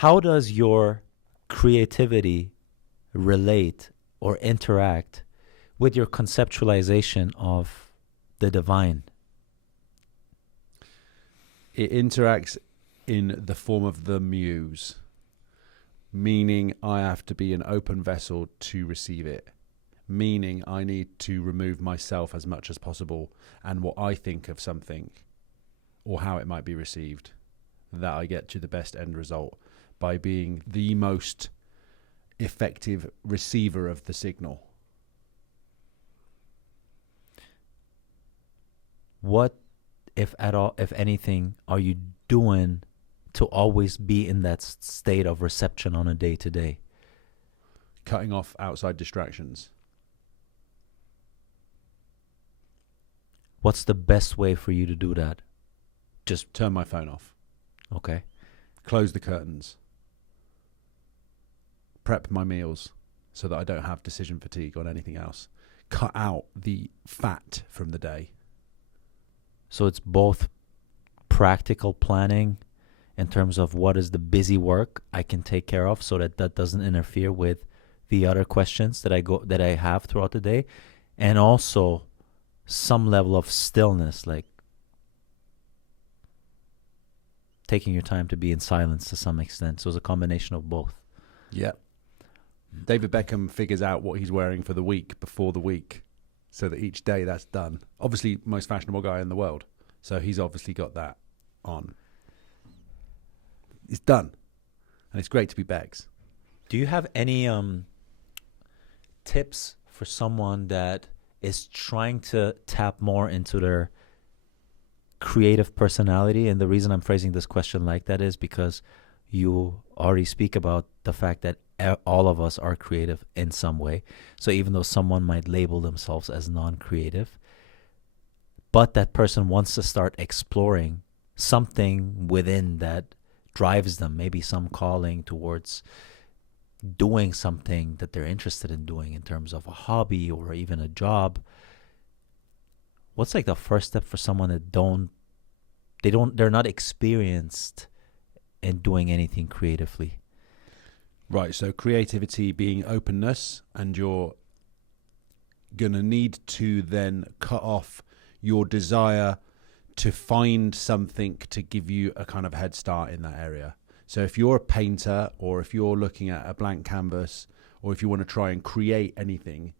How does your creativity relate or interact with your conceptualization of the divine? It interacts in the form of the muse, meaning I have to be an open vessel to receive it, meaning I need to remove myself as much as possible and what I think of something or how it might be received, that I get to the best end result by being the most effective receiver of the signal. What, if at all, if anything, are you doing to always be in that state of reception on a day-to-day? Cutting off outside distractions. What's the best way for you to do that? Just turn my phone off. Okay. Close the curtains. Prep my meals so that I don't have decision fatigue on anything else. Cut out the fat from the day. So it's both practical planning in terms of what is the busy work I can take care of so that that doesn't interfere with the other questions that I have throughout the day, and also some level of stillness, like taking your time to be in silence to some extent. So it's a combination of both. Yeah. David Beckham figures out what he's wearing for the week before the week so that each day that's done. Obviously, most fashionable guy in the world. So he's obviously got that on. It's done. And it's great to be Becks. Do you have any tips for someone that is trying to tap more into their creative personality? And the reason I'm phrasing this question like that is because you already speak about the fact that all of us are creative in some way. So even though someone might label themselves as non-creative, but that person wants to start exploring something within that drives them, maybe some calling towards doing something that they're interested in doing in terms of a hobby or even a job. What's like the first step for someone that they're not experienced in doing anything creatively? Right, so creativity being openness, and you're going to need to then cut off your desire to find something to give you a kind of head start in that area. So if you're a painter, or if you're looking at a blank canvas, or if you want to try and create anything,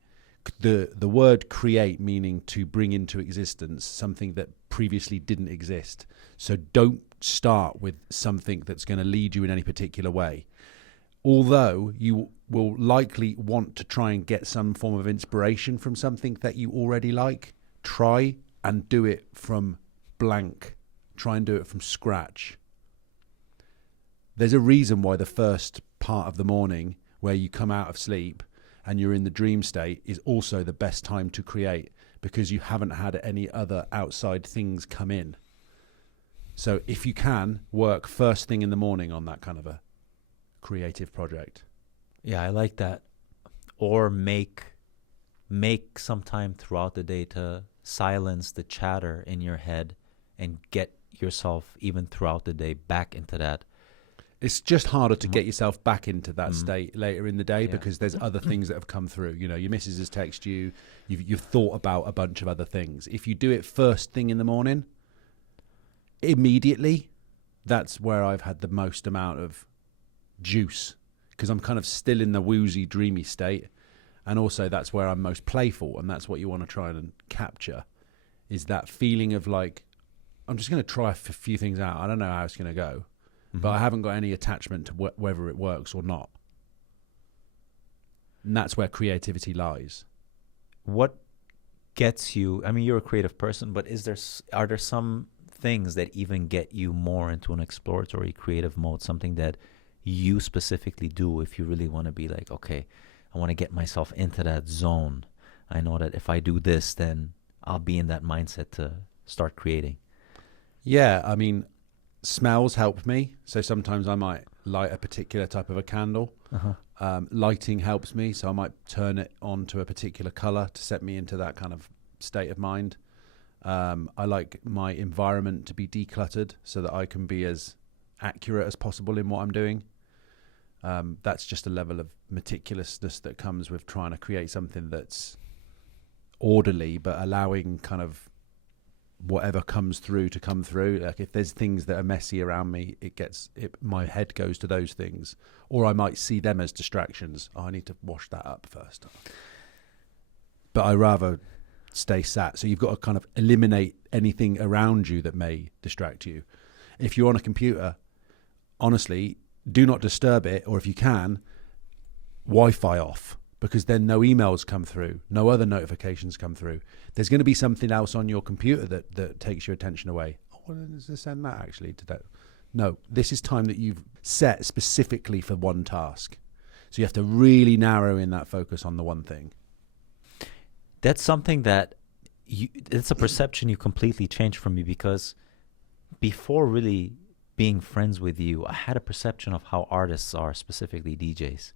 the word create meaning to bring into existence something that previously didn't exist. So don't start with something that's going to lead you in any particular way. Although you will likely want to try and get some form of inspiration from something that you already like, try and do it from blank. Try and do it from scratch. There's a reason why the first part of the morning, where you come out of sleep and you're in the dream state, is also the best time to create, because you haven't had any other outside things come in. So if you can, work first thing in the morning on that kind of a creative project. Yeah, I like that. Or make some time throughout the day to silence the chatter in your head and get yourself, even throughout the day, back into that. It's just harder to get yourself back into that state later in the day, because there's other things that have come through. You know, your missus has texted you, you've thought about a bunch of other things. If you do it first thing in the morning, immediately, that's where I've had the most amount of juice, because I'm kind of still in the woozy, dreamy state. And also that's where I'm most playful, and that's what you want to try and capture, is that feeling of like, I'm just going to try a few things out. I don't know how it's going to go, but I haven't got any attachment to whether it works or not. And that's where creativity lies. What gets you, I mean, you're a creative person, but are there some things that even get you more into an exploratory creative mode, something that you specifically do if you really want to be like, okay, I want to get myself into that zone. I know that if I do this, then I'll be in that mindset to start creating. Yeah, I mean, smells help me. So sometimes I might light a particular type of a candle. Lighting helps me. So I might turn it on to a particular color to set me into that kind of state of mind. I like my environment to be decluttered so that I can be as accurate as possible in what I'm doing. That's just a level of meticulousness that comes with trying to create something that's orderly, but allowing kind of whatever comes through to come through. Like if there's things that are messy around me, my head goes to those things, or I might see them as distractions. I need to wash that up first. But I rather stay sat. So you've got to kind of eliminate anything around you that may distract you. If you're on a computer, honestly, do not disturb it, or if you can, Wi-Fi off, because then no emails come through, no other notifications come through. There's going to be something else on your computer that takes your attention away. Oh, well, does this send that actually to that? No, this is time that you've set specifically for one task. So you have to really narrow in that focus on the one thing. That's something that it's a perception you completely changed from me, because before really being friends with you, I had a perception of how artists are, specifically DJs.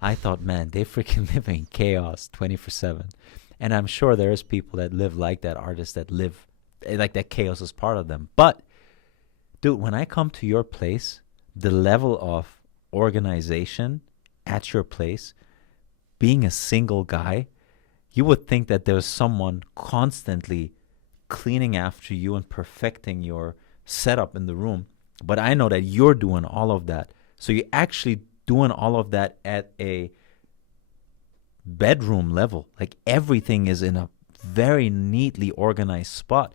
I thought, man, they freaking live in chaos 24/7. And I'm sure there's people that live like that, artists that live like that chaos is part of them. But, dude, when I come to your place, the level of organization at your place, being a single guy, you would think that there's someone constantly cleaning after you and perfecting your setup in the room. But I know that you're doing all of that. So you're actually doing all of that at a bedroom level. Like everything is in a very neatly organized spot.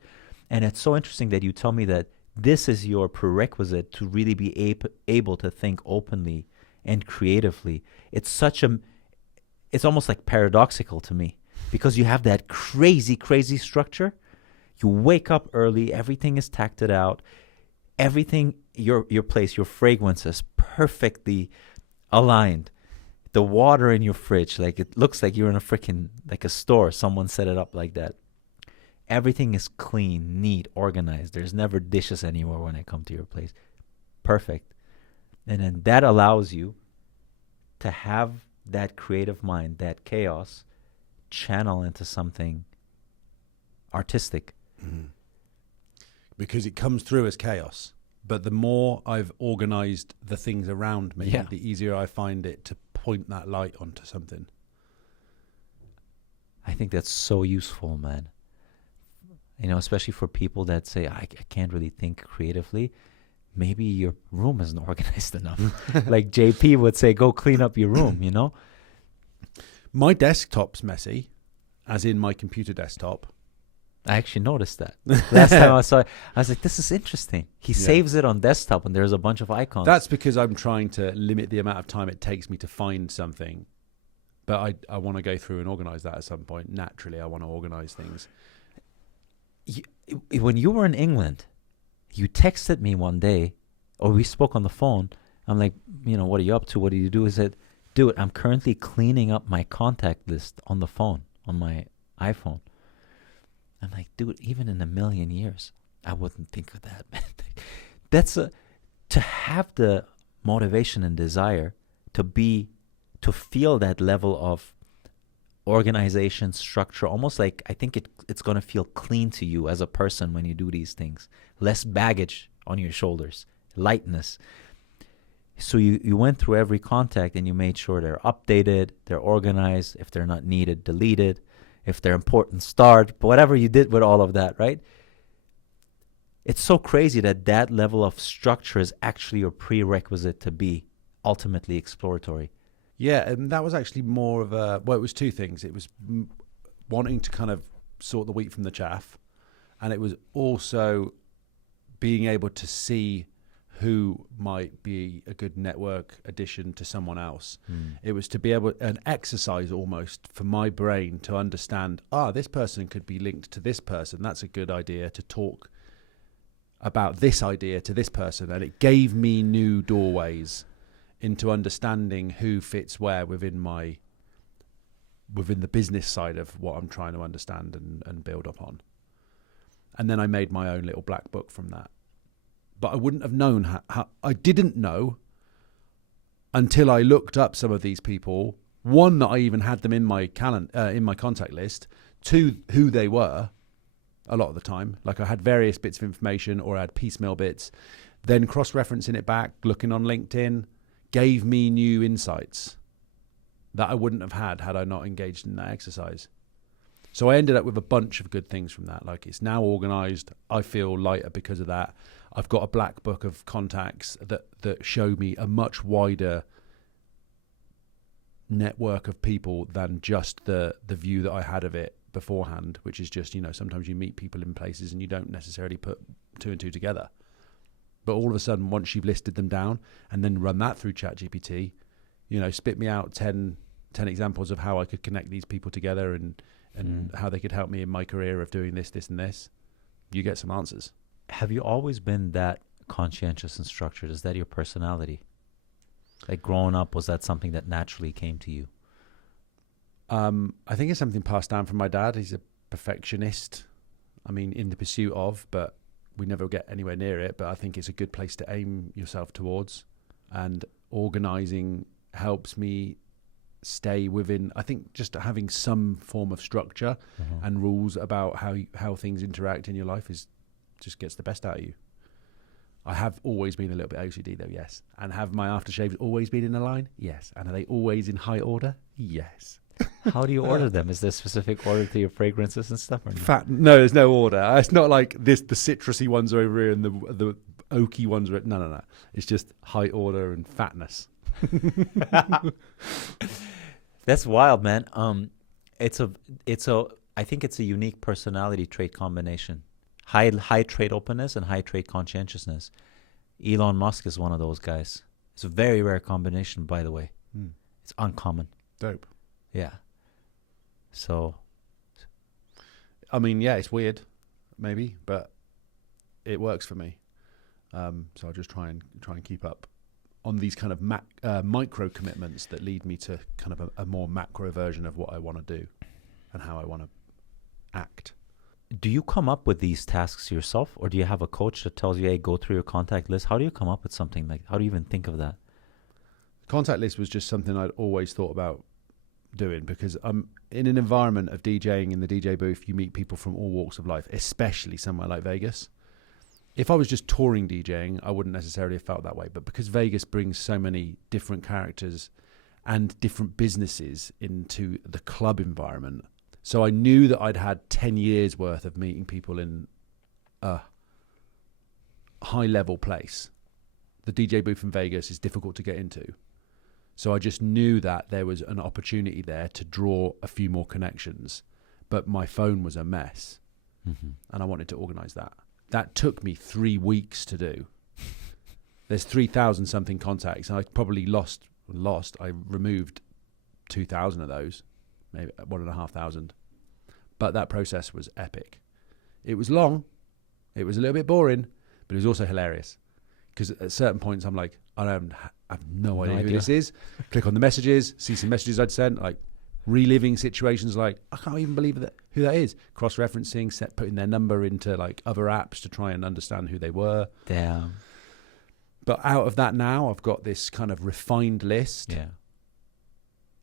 And it's so interesting that you tell me that this is your prerequisite to really be able to think openly and creatively. It's almost like paradoxical to me, because you have that crazy structure. You wake up early, everything is tacted out, everything, your place, your fragrances perfectly aligned. The water in your fridge, like it looks like you're in a freaking, like a store. Someone set it up like that. Everything is clean, neat, organized. There's never dishes anywhere when I come to your place. Perfect. And then that allows you to have that creative mind, that chaos, channel into something artistic. Mm. Because it comes through as chaos. But the more I've organized the things around me, the easier I find it to point that light onto something. I think that's so useful, man. You know, especially for people that say, I can't really think creatively. Maybe your room isn't organized enough. Like JP would say, go clean up your room, you know? My desktop's messy, as in my computer desktop. I actually noticed that. Last time I saw it, I was like, this is interesting. He saves it on desktop and there's a bunch of icons. That's because I'm trying to limit the amount of time it takes me to find something. But I want to go through and organize that at some point. Naturally, I want to organize things. When you were in England, you texted me one day, or we spoke on the phone. I'm like, what are you up to? What do you do? He said, dude, I'm currently cleaning up my contact list on the phone, on my iPhone. I'm like, dude, even in a million years, I wouldn't think of that, man. To have the motivation and desire to feel that level of organization, structure, almost like I think it's going to feel clean to you as a person when you do these things. Less baggage on your shoulders, lightness. So you went through every contact and you made sure they're updated, they're organized. If they're not needed, deleted. If they're important, start. Whatever you did with all of that, right? It's so crazy that level of structure is actually a prerequisite to be ultimately exploratory. Yeah, and that was actually more of it was two things. It was wanting to kind of sort the wheat from the chaff, and it was also being able to see who might be a good network addition to someone else. It was to be able, an exercise almost for my brain to understand, this person could be linked to this person. That's a good idea to talk about this idea to this person. And it gave me new doorways into understanding who fits where within the business side of what I'm trying to understand and build upon. And then I made my own little black book from that. But I wouldn't have known how I didn't know until I looked up some of these people. One, that I even had them in my in my contact list. Two, who they were. A lot of the time, like I had various bits of information, or I had piecemeal bits. Then cross-referencing it back, looking on LinkedIn, gave me new insights that I wouldn't have had I not engaged in that exercise. So I ended up with a bunch of good things from that. Like, it's now organized. I feel lighter because of that. I've got a black book of contacts that show me a much wider network of people than just the view that I had of it beforehand, which is just, sometimes you meet people in places and you don't necessarily put two and two together. But all of a sudden, once you've listed them down and then run that through ChatGPT, spit me out 10 examples of how I could connect these people together and how they could help me in my career of doing this, this, and this, you get some answers. Have you always been that conscientious and structured? Is that your personality? Like, growing up, was that something that naturally came to you? I think it's something passed down from my dad. He's a perfectionist. I mean, in the pursuit of, but we never get anywhere near it. But I think it's a good place to aim yourself towards. And organizing helps me stay within, I think, just having some form of structure and rules about how things interact in your life just gets the best out of you. I have always been a little bit OCD though, yes. And have my aftershaves always been in a line? Yes. And are they always in high order? Yes. How do you order them? Is there a specific order to your fragrances and stuff? Or No, there's no order. It's not like this. The citrusy ones are over here and the oaky ones are no. It's just high order and fatness. That's wild, man. I think it's a unique personality trait combination. High trait openness and high trait conscientiousness. Elon Musk is one of those guys. It's a very rare combination, by the way. It's uncommon. Dope. Yeah. So, I mean, yeah, it's weird, maybe, but it works for me. So I'll just try and keep up on these kind of micro commitments that lead me to kind of a more macro version of what I want to do and how I want to act. Do you come up with these tasks yourself, or do you have a coach that tells you, hey, go through your contact list? How do you come up with something like, how do you even think of that? Contact list was just something I'd always thought about doing, because I'm in an environment of DJing in the DJ booth. You meet people from all walks of life, especially somewhere like Vegas. If I was just touring DJing, I wouldn't necessarily have felt that way. But because Vegas brings so many different characters and different businesses into the club environment, so I knew that I'd had 10 years worth of meeting people in a high level place. The DJ booth in Vegas is difficult to get into. So I just knew that there was an opportunity there to draw a few more connections. But my phone was a mess. And I wanted to organize that. That took me 3 weeks to do. There's 3,000 something contacts, and I probably I removed 2,000 of those, maybe 1,500. But that process was epic. It was long. It was a little bit boring, but it was also hilarious. Because at certain points, I'm like, I have no idea who this is. Click on the messages, see some messages I'd sent, like reliving situations like, I can't even believe who that is. Cross-referencing, putting their number into like other apps to try and understand who they were. Damn. But out of that now, I've got this kind of refined list. Yeah.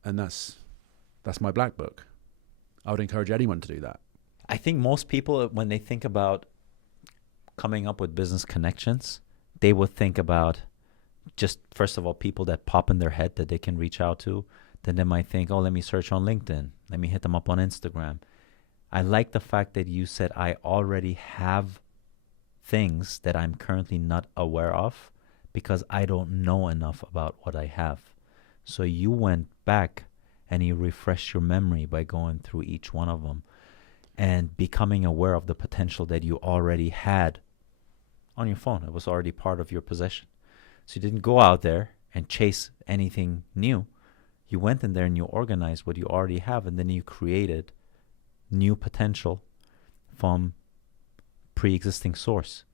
And that's my black book. I would encourage anyone to do that. I think most people, when they think about coming up with business connections, they would think about just, first of all, people that pop in their head that they can reach out to. Then they might think, oh, let me search on LinkedIn. Let me hit them up on Instagram. I like the fact that you said, I already have things that I'm currently not aware of because I don't know enough about what I have. So you went back and you refreshed your memory by going through each one of them and becoming aware of the potential that you already had on your phone. It was already part of your possession. So you didn't go out there and chase anything new. You went in there and you organized what you already have, and then you created new potential from pre-existing source.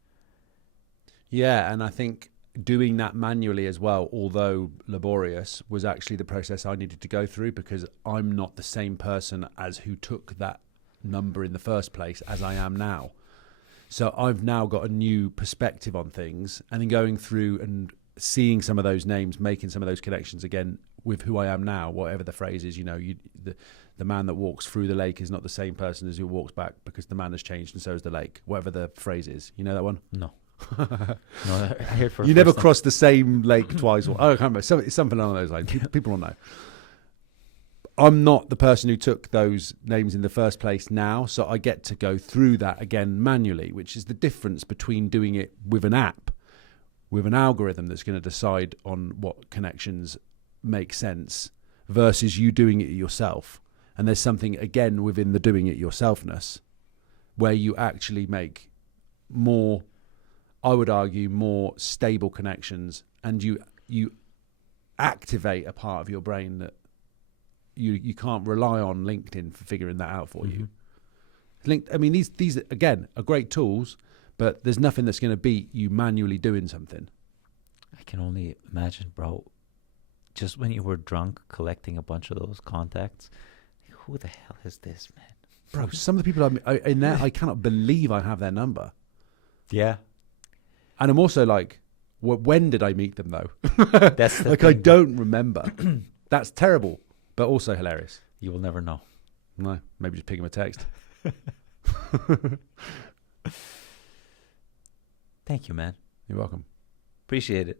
Yeah, and I think doing that manually as well, although laborious, was actually the process I needed to go through, because I'm not the same person as who took that number in the first place as I am now. So I've now got a new perspective on things, and then going through and seeing some of those names, making some of those connections again with who I am now, whatever the phrase is. The man that walks through the lake is not the same person as who walks back, because the man has changed and so is the lake, whatever the phrase is. You know that one? No. No, I heard for You the never first time. crossed the same lake twice, or I can't remember. It's something along those lines. People will know. I'm not the person who took those names in the first place now, so I get to go through that again manually, which is the difference between doing it with an app, with an algorithm that's going to decide on what connections make sense, versus you doing it yourself. And there's something, again, within the doing it yourselfness where you actually make more, I would argue, more stable connections, and you activate a part of your brain that you can't rely on LinkedIn for figuring that out for you. I mean, these again are great tools, but there's nothing that's going to beat you manually doing something. I can only imagine, bro. Just when you were drunk, collecting a bunch of those contacts. Who the hell is this, man? Bro, some of the people in there, I cannot believe I have their number. Yeah, And I'm also like, when did I meet them though? that's the like, thing. I don't remember. That's terrible, but also hilarious. You will never know. No, maybe just ping him a text. Thank you, man. You're welcome. Appreciate it.